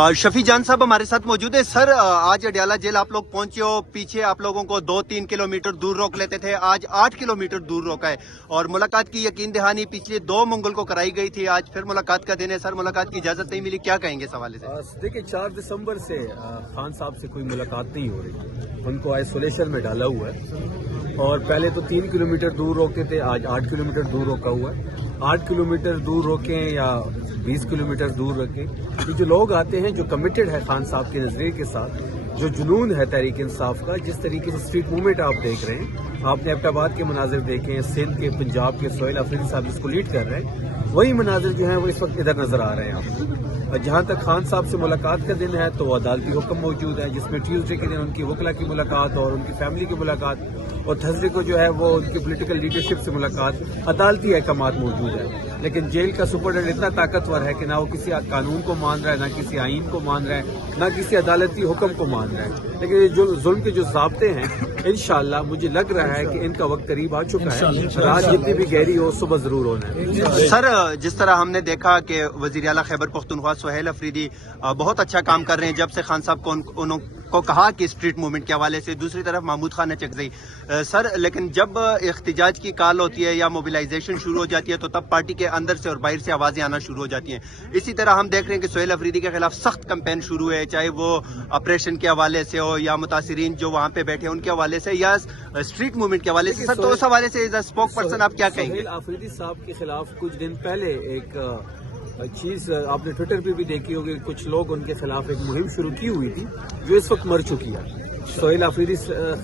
शफी जान साहब हमारे साथ मौजूद है। सर, आज अडयाला जेल आप लोग पहुंचे हो, पीछे आप लोगों को 2-3 किलोमीटर दूर रोक लेते थे, आज 8 किलोमीटर दूर रोका है और मुलाकात की यकीन दहानी पिछले 2 मंगल को कराई गई थी, आज फिर मुलाकात का दिन है। सर, मुलाकात की इजाजत नहीं मिली, क्या कहेंगे इस हवाले से? देखिए, 4 दिसंबर से खान साहब से कोई मुलाकात नहीं हो रही, उनको आइसोलेशन में डाला हुआ है और पहले तो 3 किलोमीटर दूर रोके थे, आज 8 किलोमीटर दूर रोका हुआ है। 8 किलोमीटर दूर रोकें या 20 किलोमीटर दूर रखें, ये जो लोग आते हैं जो कमिटेड है खान साहब के नजरिए के साथ, जो जुनून है तहरीक इंसाफ का, जिस तरीके से स्ट्रीट मूवमेंट आप देख रहे हैं, आपने एबटाबाद के मनाजिर देखे हैं, सिंध के, पंजाब के सोहेल अफरीदी साहब जिसको लीड कर रहे हैं, वही मनाजिर जो हैं वो इस वक्त इधर नजर आ रहे हैं आपको। और जहाँ तक खान साहब से मुलाकात का दिन है तो वो अदालती हुक्म मौजूद है, जिसमें ट्यूसडे के दिन उनकी वकला की मुलाकात और उनकी फैमिली की मुलाकात, और थर्सडे को जो है वो उनकी पॉलिटिकल लीडरशिप से मुलाकात, अदालती अहकामात मौजूद है। लेकिन जेल का सुपरडेंट इतना ताकतवर है कि ना वो किसी कानून को मान रहा है, ना किसी आइन को मान रहा है, ना किसी अदालती हुक्म को मान रहा है। लेकिन ये जो जुल्म के जो ज़ाब्ते हैं, इंशाअल्लाह मुझे लग रहा है कि इनका वक्त करीब आ चुका है, रात जितनी भी गहरी हो सुबह जरूर होना है। सर, जिस तरह हमने देखा कि वज़ीर आला खैबर पख्तूनख्वा सोहेल अफरीदी बहुत अच्छा काम कर रहे हैं जब से खान साहब को उनको कहा कि स्ट्रीट मूवमेंट के हवाले से, दूसरी तरफ महमूद खान चकजई सर, लेकिन जब इख्तिजाज की कॉल होती है या मोबिलाइजेशन शुरू हो जाती है तो तब पार्टी के अंदर से और बाहर से आवाजें आना शुरू हो जाती हैं। इसी तरह हम देख रहे हैं कि सोहेल अफरीदी के खिलाफ सख्त कैंपेन शुरू है, चाहे वो ऑपरेशन के हवाले से हो या मुतासिरीन जो वहाँ पे बैठे हैं उनके हवाले से या स्ट्रीट मूवमेंट के हवाले से। सर, तो उस हवाले से एज अ स्पोक पर्सन आप क्या कहेंगे? सोहेल अफरीदी साहब के खिलाफ कुछ दिन पहले एक चीज आपने ट्विटर पे भी देखी होगी, कुछ लोग उनके खिलाफ एक मुहिम शुरू की हुई थी जो इस वक्त मर चुकी है। सोहेल अफरीदी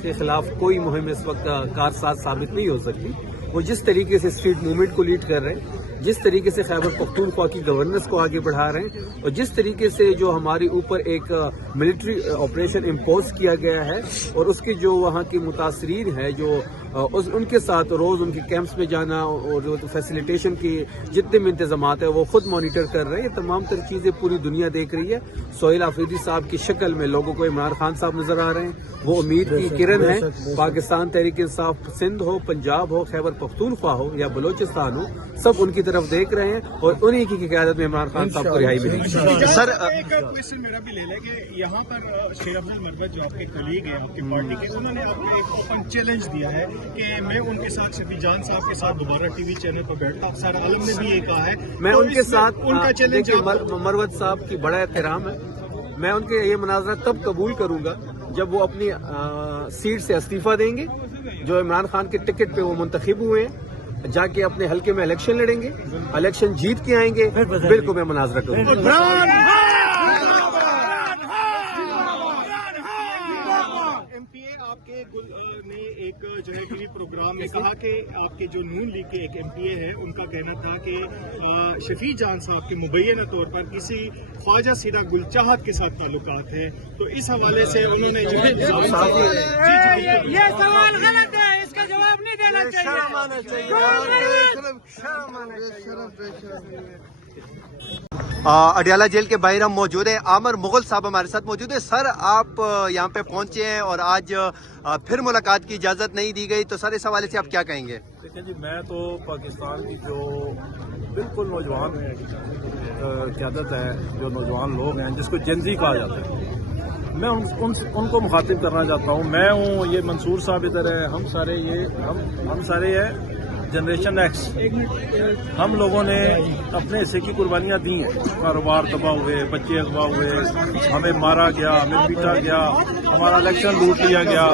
के खिलाफ कोई मुहिम इस वक्त कारसाज साबित नहीं हो सकती। वो जिस तरीके से स्ट्रीट मूवमेंट को लीड कर रहे हैं, जिस तरीके से खैबर पख्तूनख्वा की गवर्नेंस को आगे बढ़ा रहे हैं, और जिस तरीके से जो हमारे ऊपर एक मिलिट्री ऑपरेशन इम्पोज किया गया है और उसके जो वहाँ की मुतासरीन है जो उनके साथ रोज उनके कैंप्स में जाना और जो फैसिलिटेशन की जितने भी इंतजामात है वो खुद मॉनिटर कर रहे हैं, ये तमाम तर चीजें पूरी दुनिया देख रही है। सोहेल अफरीदी साहब की शक्ल में लोगों को इमरान खान साहब नजर आ रहे हैं, वो उम्मीद की किरण है। पाकिस्तान तहरीक इंसाफ सिंध हो, पंजाब हो, खैबर पख्तूनख्वा हो या बलोचिस्तान हो, सब उनकी तरफ देख रहे हैं और उन्हीं की क़यादत में इमरान खान साहब को रिहाई मिलेगी। सर, एक क्वेश्चन मेरा भी ले लें कि यहाँ पर शेर अब्दुल मरवत जो आपके कलीग हैं आपकी पार्टी के, उन्होंने आपको एक ओपन चैलेंज दिया है कि मैं उनके साथ शफी जान साहब के साथ दोबारा टीवी चैनल पर बैठता। अफसर आलम ने भी ये कहा है मैं तो उनके साथ उनका चैलेंज। मरवत साहब की बड़ा एहतराम है, मैं उनके ये मुनाजरा तब कबूल करूंगा जब वो अपनी सीट से इस्तीफा देंगे, जो इमरान खान के टिकट पे वो मुंतखब हुए हैं, जाके अपने हल्के में इलेक्शन लड़ेंगे, इलेक्शन जीत के आएंगे, बिल्कुल मैं मुनाजरा करूंगा। आपके ने एक जो है टीवी प्रोग्राम में कहा कि आपके जो नून लीग के एक एमपीए है, उनका कहना था कि शफी जान साहब के मुबैना तौर पर किसी ख्वाजा सीरा गुलचाहत के साथ ताल्लुकात है, तो इस हवाले से उन्होंने जो है ये सवाल गलत है, इसका जवाब नहीं देना चाहिए। अडयाला जेल के बाहर हम मौजूद हैं, आमर मुगल साहब हमारे साथ मौजूद है। सर, आप यहाँ पे पहुंचे हैं और आज फिर मुलाकात की इजाजत नहीं दी गई, तो सर इस हवाले से आप क्या कहेंगे? देखिए जी, मैं तो पाकिस्तान की जो बिल्कुल नौजवान क़यादत है, जो नौजवान लोग हैं जिसको जेनजी कहा जाता है, मैं उनको मुखातिब करना चाहता हूँ। मैं हूँ, ये मंसूर साहब इधर है, हम सारे है जनरेशन एक्स। हम लोगों ने अपने हिस्से की कुर्बानियाँ दी हैं, कारोबार तबाह हुए, बच्चे अगवा हुए, हमें मारा गया, हमें पीटा गया, हमारा इलेक्शन लूट लिया गया,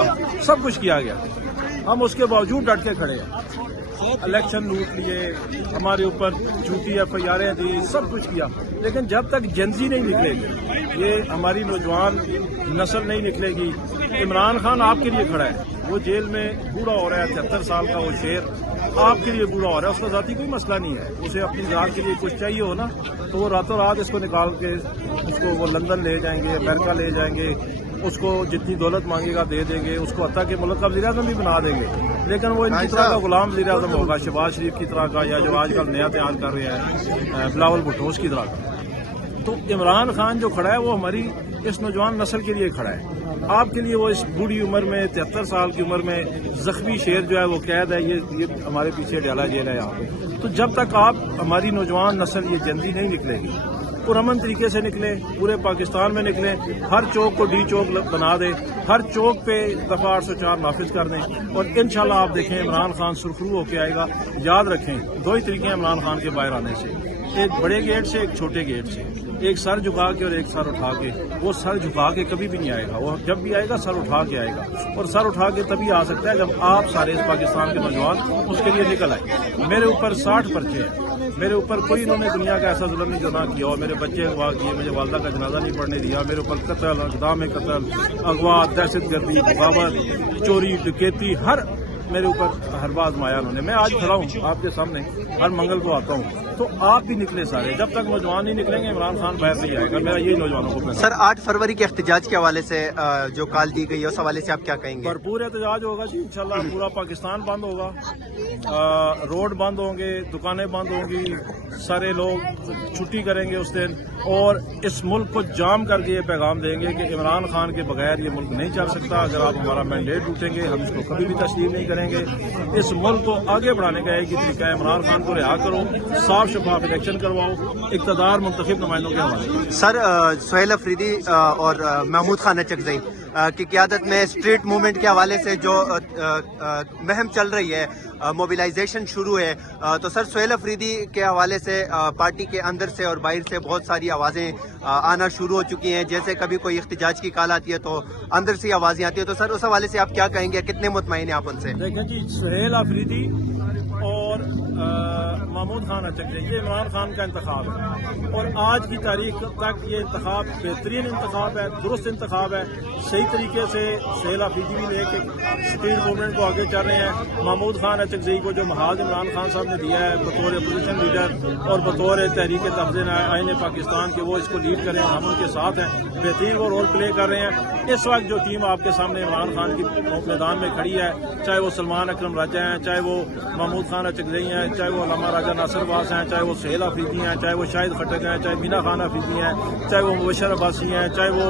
सब कुछ किया गया। हम उसके बावजूद डट के खड़े हैं। इलेक्शन लूट लिए, हमारे ऊपर झूठी FIR दी, सब कुछ किया, लेकिन जब तक जेनजी नहीं निकलेगी, ये हमारी नौजवान नस्ल नहीं निकलेगी। इमरान खान आपके लिए खड़ा है, वो जेल में बूढ़ा हो रहा है, 73 साल का वो शेर आपके लिए बूढ़ा हो रहा है, उसका जाती कोई मसला नहीं है। उसे अपनी जात के लिए कुछ चाहिए हो ना, तो वो रातों रात इसको निकाल के उसको वो लंदन ले जाएंगे, अमेरिका ले जाएंगे, उसको जितनी दौलत मांगेगा दे देंगे, उसको हत्ता के मुल्क का वज़ीर-ए-आज़म भी बना देंगे, लेकिन वो इनकी तरह का गुलाम वज़ीर-ए-आज़म होगा, शहबाज शरीफ की तरह का, या जो आजकल नया तैयार कर रहे हैं बिलावल भुट्टो की तरह का। तो इमरान खान जो खड़ा है वो हमारी इस नौजवान नस्ल के लिए खड़ा है। आपके लिए वो इस बूढ़ी उम्र में, 73 साल की उम्र में जख्मी शेर जो है वो कैद है, ये हमारे पीछे अडयाला जेल है यहाँ पे। तो जब तक आप हमारी नौजवान नस्ल ये जल्दी नहीं निकलेगी, पुरअमन तरीके से निकलें, पूरे पाकिस्तान में निकलें, हर चौक को डी चौक बना दें, हर चौक पे दफ़ा 804 नाफिज कर दें और इंशाल्लाह आप देखें इमरान खान सुरखरू होके आएगा। याद रखें, दो ही तरीके हैं इमरान खान के बाहर आने से, एक बड़े गेट से, एक छोटे गेट से, एक सर झुका के और एक सर उठा के। वो सर झुका के कभी भी नहीं आएगा, वो जब भी आएगा सर उठा के आएगा, और सर उठा के तभी आ सकता है जब आप सारे इस पाकिस्तान के नौजवान उसके लिए निकल आए। मेरे ऊपर 60 पर्चे हैं, मेरे ऊपर कोई इन्होंने दुनिया का ऐसा जुल्म नहीं जो ना किया हो। मेरे बच्चे अगवा किए, मुझे वालदा का जनाजा नहीं पढ़ने दिया, मेरे ऊपर कत्ल, इक़दाम कत्ल, अगवा, दहशतगर्दी, बगावत, चोरी, डकैती, हर मेरे ऊपर हर बात आया उन्होंने। मैं आज खड़ा हूँ आपके सामने, हर मंगल को आता हूँ, तो आप भी निकले सारे। जब तक नौजवान नहीं निकलेंगे इमरान खान बाहर नहीं आएगा। मेरा यही नौजवानों को सर 8 फरवरी के एहतजाज के हवाले से जो कॉल दी गई है उस हवाले से आप क्या कहेंगे? भरपूर एहतजाज होगा जी, इंशाल्लाह पूरा पाकिस्तान बंद होगा, रोड बंद होंगे, दुकानें बंद होंगी, सारे लोग छुट्टी करेंगे उस दिन, और इस मुल्क को जाम करके ये पैगाम देंगे कि इमरान खान के बगैर ये मुल्क नहीं चल सकता। अगर आप हमारा मैंडेट लूटेंगे हम इसको कभी भी तस्लीम नहीं करेंगे। इस मुल्क को आगे बढ़ाने का एक ही तरीका है, इमरान खान को रिहा करो, साफ शफाफ इलेक्शन करवाओ, इक़्तिदार मुंतखब नुमाइंदों के हवाले। सर सुहेल अफरीदी और महमूद खान नचकज़ई की क़यादत में स्ट्रीट मूवमेंट के हवाले से जो मुहिम चल रही है, मोबिलाइजेशन शुरू है, तो सर सुहेल अफरीदी के हवाले से पार्टी के अंदर से और बाहर से बहुत सारी आवाज़ें आना शुरू हो चुकी हैं। जैसे कभी कोई इख्तिजाज की कॉल आती है तो अंदर से आवाज़ें आती है, तो सर उस हवाले से आप क्या कहेंगे, कितने मुतमईन हैं आप उनसे? देखें जी, सुहेल अफरीदी और महमूद खान नचकज़ई ये इमरान खान का इंतखाब है, और आज की तारीख तक ये इंतखाब बेहतरीन इंतखाब है, दुरुस्त इंतखाब है। सही तरीके से सुहेल अफरीदी भी लेके स्ट्रीट मूवमेंट को आगे चल रहे हैं। महमूद खान नचकज़ई को जो महाज इमरान खान साहब ने दिया है बतौर अपोजिशन लीडर और बतौर तहरीक तहफ़्ज़ुज़ आईन पाकिस्तान के, वो इसको लीड करें, हम उनके साथ हैं, बेहतरीन वो रोल प्ले कर रहे हैं। इस वक्त जो टीम आपके सामने इमरान खान की मैदान में खड़ी है, चाहे वो सलमान अकरम राजा हैं, चाहे वो महमूद खान नचकज़ई हैं, चाहे वो अल्लामा राजा नासिर वास हैं, चाहे वो सुहेल अफरीदी हैं, चाहे वो शाहिद खट्टक हैं, चाहे मीना खान अफरीदी हैं, चाहे वो मुबशर अब्बासी हैं, चाहे वो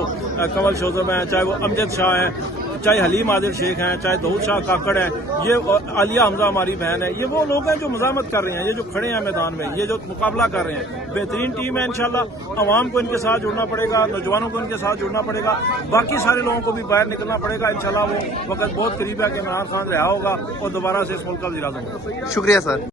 कमल शोज़म हैं, चाहे वो अमजद शाह हैं, चाहे हलीम आदिल शेख हैं, चाहे दाऊद शाह काकड़ हैं, ये आलिया हमजा हमारी बहन है, ये वो लोग हैं जो मज़ामत कर रहे हैं, ये जो खड़े हैं मैदान में, ये जो मुकाबला कर रहे हैं। बेहतरीन टीम है इंशाल्लाह। अवाम को इनके साथ जुड़ना पड़ेगा, नौजवानों को इनके साथ जुड़ना पड़ेगा, बाकी सारे लोगों को भी बाहर निकलना पड़ेगा। इंशाल्लाह वो वक्त बहुत करीब है कि इमरान खान रिहा होगा और दोबारा से इस मुल्क का वज़ीर-ए-आज़म होगा। शुक्रिया सर।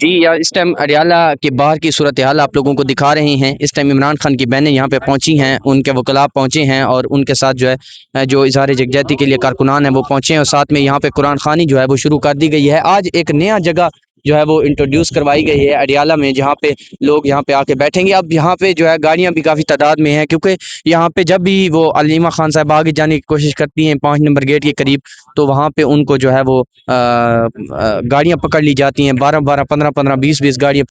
जी यार, इस टाइम अडियाला के बाहर की सूरत हाल आप लोगों को दिखा रहे हैं। इस टाइम इमरान खान की बहनें यहाँ पे पहुंची हैं, उनके वकला पहुंचे हैं और उनके साथ जो है जो इज़हार यकजहती के लिए कारकुनान है वो पहुंचे हैं, और साथ में यहाँ पे कुरान खानी जो है वो शुरू कर दी गई है। आज एक नया जगह जो है वो इंट्रोड्यूस करवाई गई है अडियाला में, जहाँ पे लोग यहाँ पे आके बैठेंगे। अब यहाँ पे जो है गाड़ियाँ भी काफ़ी तादाद में हैं, क्योंकि यहाँ पे जब भी वो अलीमा खान साहब आगे जाने की कोशिश करती हैं 5 नंबर गेट के करीब, तो वहाँ पे उनको जो है वो गाड़ियाँ पकड़ ली जाती हैं। 12-12, 15-15, 20-20 गाड़ियाँ